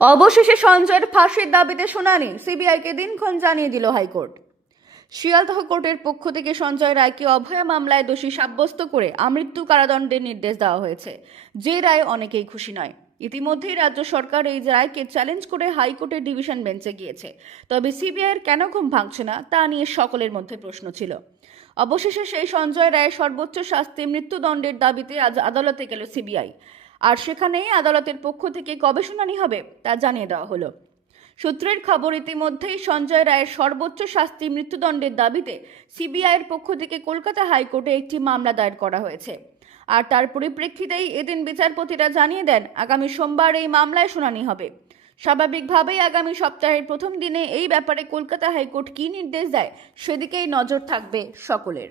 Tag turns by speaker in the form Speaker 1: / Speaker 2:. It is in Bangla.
Speaker 1: অবশেষে সঞ্জয়ের ফাঁসির দাবিতে শুনানি সিবিআইকে দিনক্ষণ জানিয়ে দিল হাইকোর্ট। শিয়ালদহ কোর্টের পক্ষ থেকে সঞ্জয় রায়কে অভয়া মামলায় দোষী সাব্যস্ত করে আমৃত্যু কারাদণ্ডের নির্দেশ দেওয়া হয়েছে। যে রায় অনেকেই খুশি নয়। ইতিমধ্যেই রাজ্য সরকার এই রায়কে চ্যালেঞ্জ করে হাইকোর্টের ডিভিশন বেঞ্চে গিয়েছে। তবে সিবিআইয়ের কেন ঘুম ভাঙছে না, তা নিয়ে সকলের মধ্যে প্রশ্ন ছিল। অবশেষে সেই সঞ্জয় রায়ের সর্বোচ্চ শাস্তি মৃত্যুদণ্ডের দাবিতে আজ আদালতে গেল সিবিআই। আর সেখানেই আদালতের পক্ষ থেকে কবে শুনানি হবে, তা জানিয়ে দেওয়া হলো। সূত্রের খবর ইতিমধ্যেই সঞ্জয় রায়ের সর্বোচ্চ শাস্তি মৃত্যুদণ্ডের দাবিতে সিবিআইয়ের পক্ষ থেকে কলকাতা হাইকোর্টে একটি মামলা দায়ের করা হয়েছে। আর তার পরিপ্রেক্ষিতেই এদিন বিচারপতিরা জানিয়ে দেন, আগামী সোমবার এই মামলায় শুনানি হবে। স্বাভাবিকভাবেই আগামী সপ্তাহের প্রথম দিনে এই ব্যাপারে কলকাতা হাইকোর্ট কী নির্দেশ দেয়, সেদিকেই নজর থাকবে সকলের।